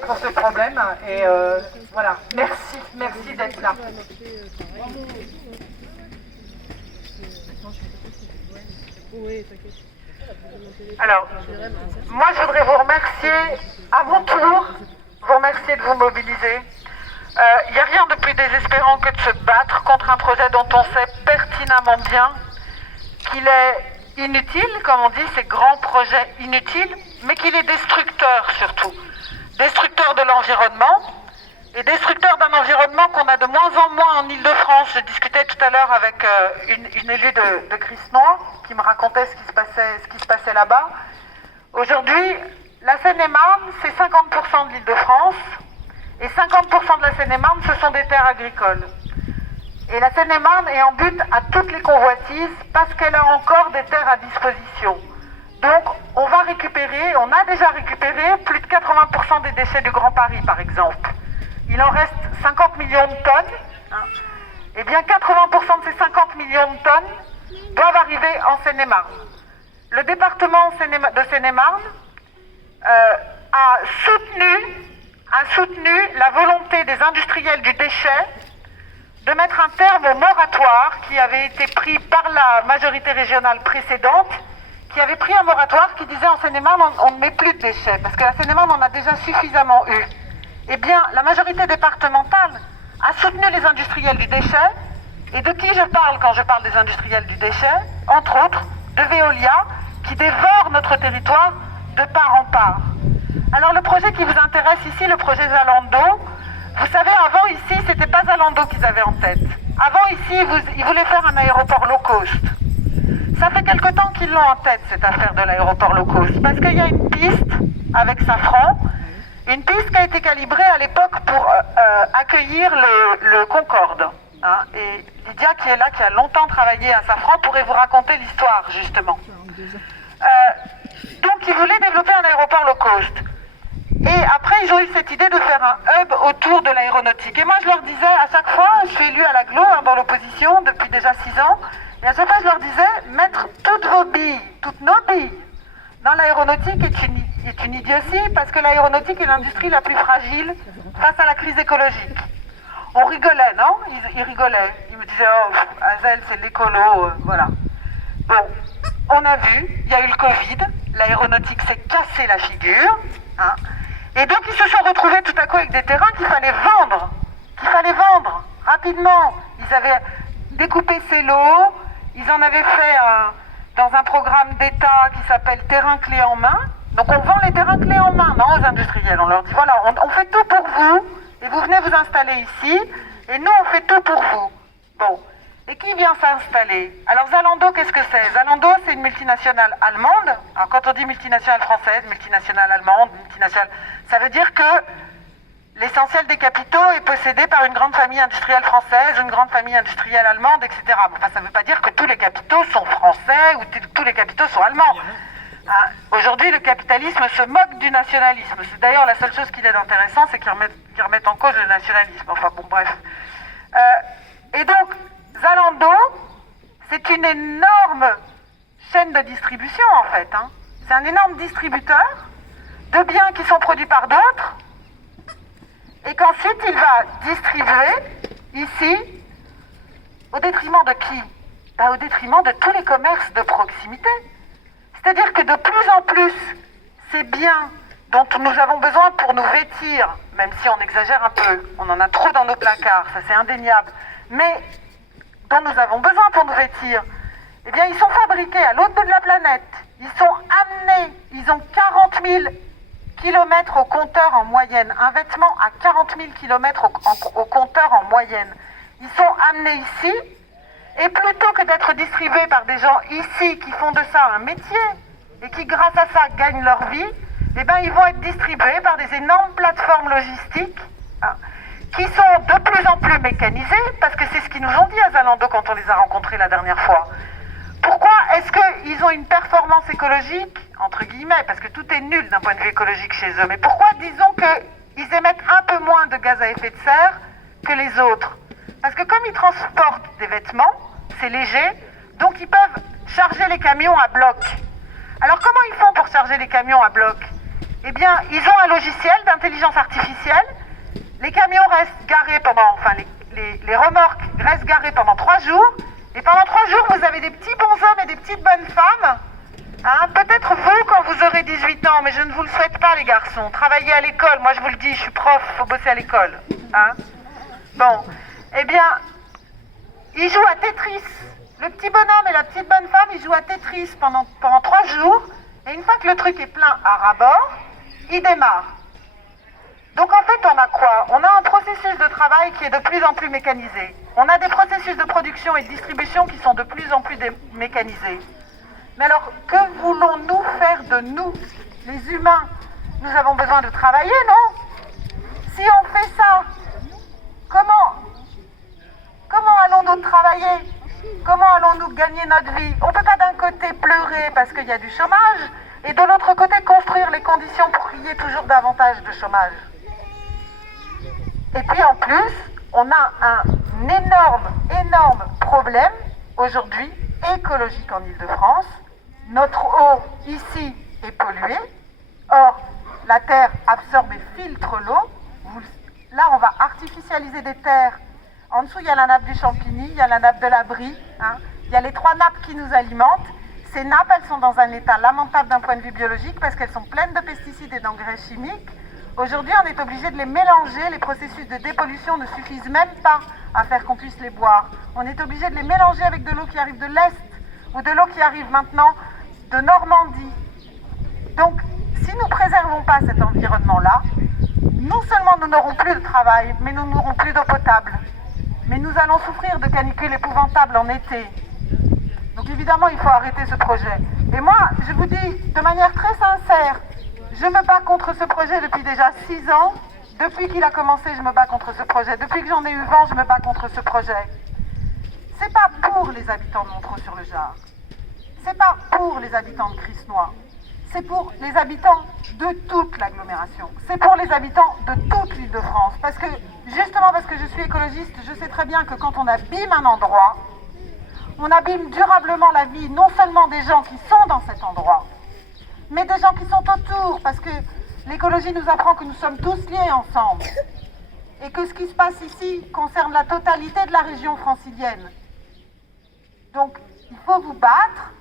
pour ce problème. Et voilà, merci d'être là. Alors, moi je voudrais vous remercier à mon tour, vous remercier de vous mobiliser. Il n'y a rien de plus désespérant que de se battre contre un projet dont on sait pertinemment bien qu'il est inutile, comme on dit, ces grands projets inutiles, mais qu'il est destructeur surtout. Destructeur de l'environnement et destructeur d'un environnement qu'on a de moins en moins en Île-de-France. Je discutais tout à l'heure avec une élue de Christenoy qui me racontait ce qui se passait là-bas. Aujourd'hui, la Seine-et-Marne, c'est 50% de l'Île-de-France et 50% de la Seine-et-Marne, ce sont des terres agricoles. Et la Seine-et-Marne est en but à toutes les convoitises parce qu'elle a encore des terres à disposition. Donc, on va récupérer, on a déjà récupéré plus de 80% des déchets du Grand Paris, par exemple. Il en reste 50 millions de tonnes. Eh bien, 80% de ces 50 millions de tonnes doivent arriver en Seine-et-Marne. Le département de Seine-et-Marne a soutenu la volonté des industriels du déchet de mettre un terme au moratoire qui avait été pris par la majorité régionale précédente, qui avait pris un moratoire qui disait en Seine-et-Marne on ne met plus de déchets, parce que la Seine-et-Marne en a déjà suffisamment eu. Eh bien, la majorité départementale a soutenu les industriels du déchet, et de qui je parle quand je parle des industriels du déchet? Entre autres, de Veolia, qui dévore notre territoire de part en part. Alors le projet qui vous intéresse ici, le projet Zalando, vous savez, avant ici, c'était pas Zalando qu'ils avaient en tête. Avant ici, ils voulaient faire un aéroport low cost. Ça fait quelque temps qu'ils l'ont en tête, cette affaire de l'aéroport low cost, parce qu'il y a une piste avec Safran, une piste qui a été calibrée à l'époque pour accueillir le Concorde. Hein. Et Lydia, qui est là, qui a longtemps travaillé à Safran, pourrait vous raconter l'histoire, justement. Donc, ils voulaient développer un aéroport low cost. Et après, ils ont eu cette idée de faire un hub autour de l'aéronautique. Et moi, je leur disais, à chaque fois, je suis élue à l'aglo, dans l'opposition, depuis déjà 6 ans, et à chaque fois, je leur disais, mettre toutes vos billes, toutes nos billes, dans l'aéronautique est une idiotie, parce que l'aéronautique est l'industrie la plus fragile face à la crise écologique. On rigolait, non? Ils rigolaient. Ils me disaient, oh, Azel, c'est l'écolo, voilà. Bon, on a vu, il y a eu le Covid, l'aéronautique s'est cassé la figure, hein. Et donc, ils se sont retrouvés tout à coup avec des terrains qu'il fallait vendre rapidement. Ils avaient découpé ces lots, ils en avaient fait dans un programme d'État qui s'appelle Terrain clé en main. Donc, on vend les terrains clés en main, non, aux industriels. On leur dit, voilà, on fait tout pour vous, et vous venez vous installer ici, et nous, on fait tout pour vous. Bon. Et qui vient s'installer? Alors, Zalando, qu'est-ce que c'est? Zalando, c'est une multinationale allemande. Alors, quand on dit multinationale française, multinationale allemande, multinationale, ça veut dire que l'essentiel des capitaux est possédé par une grande famille industrielle française, une grande famille industrielle allemande, etc. Enfin, ça ne veut pas dire que tous les capitaux sont français ou tous les capitaux sont allemands. Hein? Aujourd'hui, le capitalisme se moque du nationalisme. C'est d'ailleurs la seule chose qu'il est d'intéressant, c'est qu'ils remettent en cause le nationalisme. Enfin, bon, bref. Et donc, Zalando, c'est une énorme chaîne de distribution, en fait. Hein. C'est un énorme distributeur de biens qui sont produits par d'autres, et qu'ensuite il va distribuer ici, au détriment de qui? Au détriment de tous les commerces de proximité. C'est-à-dire que de plus en plus, ces biens dont nous avons besoin pour nous vêtir, même si on exagère un peu, on en a trop dans nos placards, ça c'est indéniable, mais dont nous avons besoin pour nous vêtir, eh bien ils sont fabriqués à l'autre bout de la planète, ils sont amenés, ils ont 40 000 kilomètres au compteur en moyenne, un vêtement à 40 000 kilomètres au compteur en moyenne. Ils sont amenés ici, et plutôt que d'être distribués par des gens ici qui font de ça un métier, et qui grâce à ça gagnent leur vie, eh bien ils vont être distribués par des énormes plateformes logistiques, hein, qui sont de plus en plus mécanisées, parce que c'est ce qu'ils nous ont dit à Zalando quand on les a rencontrés la dernière fois. Pourquoi est-ce qu'ils ont une performance écologique, entre guillemets, parce que tout est nul d'un point de vue écologique chez eux, mais pourquoi disons qu'ils émettent un peu moins de gaz à effet de serre que les autres? Parce que comme ils transportent des vêtements, c'est léger, donc ils peuvent charger les camions à bloc. Alors comment ils font pour charger les camions à bloc? eh bien, ils ont un logiciel d'intelligence artificielle. Les camions restent garés les remorques restent garées pendant 3 jours. Et pendant 3 jours, vous avez des petits bonshommes et des petites bonnes femmes. Hein, peut-être vous, quand vous aurez 18 ans, mais je ne vous le souhaite pas, les garçons. Travaillez à l'école. Moi, je vous le dis, je suis prof, il faut bosser à l'école. Hein. Bon, eh bien, ils jouent à Tetris. Le petit bonhomme et la petite bonne femme, ils jouent à Tetris pendant 3 jours. Et une fois que le truc est plein à ras-bord, ils démarrent. Donc en fait, on a quoi? On a un processus de travail qui est de plus en plus mécanisé. On a des processus de production et de distribution qui sont de plus en plus mécanisés. Mais alors, que voulons-nous faire de nous, les humains? Nous avons besoin de travailler, non? Si on fait ça, comment allons-nous travailler? Comment allons-nous gagner notre vie? On ne peut pas d'un côté pleurer parce qu'il y a du chômage et de l'autre côté construire les conditions pour qu'il y ait toujours davantage de chômage. Et puis en plus, on a un énorme problème aujourd'hui écologique en Île-de-France. Notre eau ici est polluée. Or, la terre absorbe et filtre l'eau. Là, on va artificialiser des terres. En dessous, il y a la nappe du Champigny, il y a la nappe de la Brie. Hein. Il y a les 3 nappes qui nous alimentent. Ces nappes, elles sont dans un état lamentable d'un point de vue biologique parce qu'elles sont pleines de pesticides et d'engrais chimiques. Aujourd'hui, on est obligé de les mélanger. Les processus de dépollution ne suffisent même pas à faire qu'on puisse les boire. On est obligé de les mélanger avec de l'eau qui arrive de l'Est ou de l'eau qui arrive maintenant de Normandie. Donc, si nous ne préservons pas cet environnement-là, non seulement nous n'aurons plus de travail, mais nous n'aurons plus d'eau potable. Mais nous allons souffrir de canicules épouvantables en été. Donc évidemment, il faut arrêter ce projet. Et moi, je vous dis de manière très sincère, je me bats contre ce projet depuis déjà 6 ans. Depuis qu'il a commencé, je me bats contre ce projet. Depuis que j'en ai eu vent, je me bats contre ce projet. C'est pas pour les habitants de Montreux-sur-le-Jard. C'est pas pour les habitants de Crisnois. C'est pour les habitants de toute l'agglomération. C'est pour les habitants de toute l'Île-de-France. Parce que, justement parce que je suis écologiste, je sais très bien que quand on abîme un endroit, on abîme durablement la vie, non seulement des gens qui sont dans cet endroit, mais des gens qui sont autour, parce que l'écologie nous apprend que nous sommes tous liés ensemble. Et que ce qui se passe ici concerne la totalité de la région francilienne. Donc, il faut vous battre.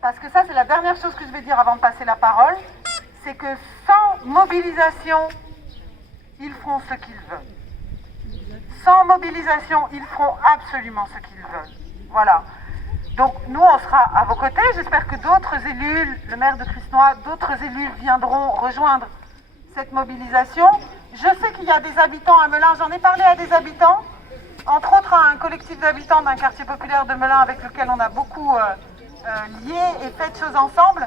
Parce que ça, c'est la dernière chose que je vais dire avant de passer la parole, c'est que sans mobilisation, ils feront ce qu'ils veulent. Sans mobilisation, ils feront absolument ce qu'ils veulent. Voilà. Donc nous, on sera à vos côtés. J'espère que d'autres élus, le maire de Crisnois, d'autres élus viendront rejoindre cette mobilisation. Je sais qu'il y a des habitants à Melun, j'en ai parlé à des habitants, entre autres à un collectif d'habitants d'un quartier populaire de Melun avec lequel on a beaucoup... liés et fait de choses ensemble.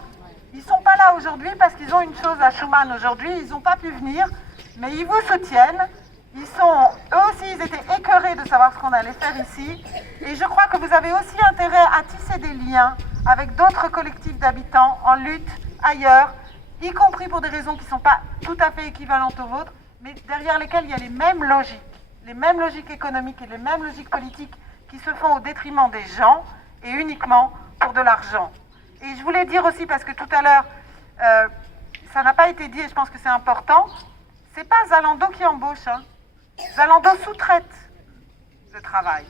Ils ne sont pas là aujourd'hui parce qu'ils ont une chose à Schumann aujourd'hui, ils n'ont pas pu venir, mais ils vous soutiennent. Eux aussi, ils étaient écœurés de savoir ce qu'on allait faire ici. Et je crois que vous avez aussi intérêt à tisser des liens avec d'autres collectifs d'habitants en lutte ailleurs, y compris pour des raisons qui ne sont pas tout à fait équivalentes aux vôtres, mais derrière lesquelles il y a les mêmes logiques économiques et les mêmes logiques politiques qui se font au détriment des gens et uniquement pour de l'argent. Et je voulais dire aussi, parce que tout à l'heure, ça n'a pas été dit et je pense que c'est important, c'est pas Zalando qui embauche. Hein. Zalando sous-traite le travail.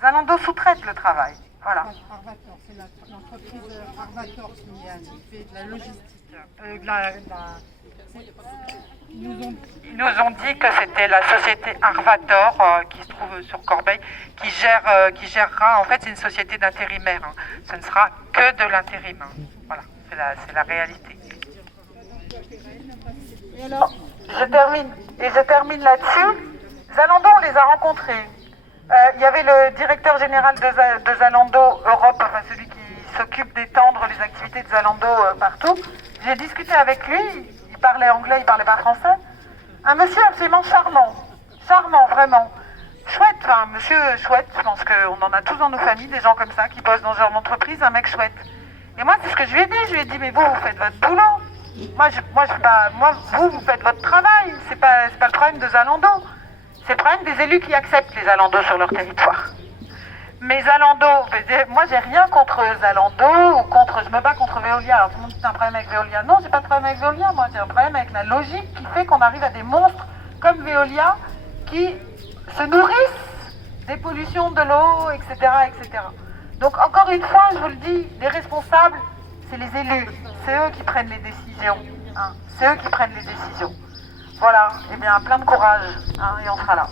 Zalando sous-traite le travail. Voilà. Arvator, c'est l'entreprise Arvator qui fait de la logistique. Ils nous ont dit que c'était la société Arvator qui se trouve sur Corbeil qui gérera, en fait c'est une société d'intérimaires. Hein. Ce ne sera que de l'intérim. Hein. Voilà, c'est la réalité. Et alors, je termine là-dessus. Zalando, on les a rencontrés. Il y avait le directeur général de Zalando Europe, enfin celui qui s'occupe d'étendre les activités de Zalando partout. J'ai discuté avec lui. Il parlait anglais, il parlait pas français. Un monsieur absolument charmant. Charmant, vraiment. Chouette, enfin, monsieur chouette. Je pense qu'on en a tous dans nos familles, des gens comme ça, qui bossent dans ce genre d'entreprise, un mec chouette. Et moi, c'est ce que je lui ai dit. Je lui ai dit, mais vous faites votre boulot. Vous faites votre travail. C'est pas le problème de Zalando. C'est le problème des élus qui acceptent les Zalandos sur leur territoire. Mais Zalando, moi j'ai rien contre Zalando ou contre, je me bats contre Veolia. Alors tout le monde dit un problème avec Veolia. Non, j'ai pas de problème avec Veolia, moi j'ai un problème avec la logique qui fait qu'on arrive à des monstres comme Veolia qui se nourrissent des pollutions de l'eau, etc., etc. Donc encore une fois, je vous le dis, les responsables, c'est les élus, c'est eux qui prennent les décisions, hein. C'est eux qui prennent les décisions. Voilà, eh bien plein de courage, hein, et on sera là.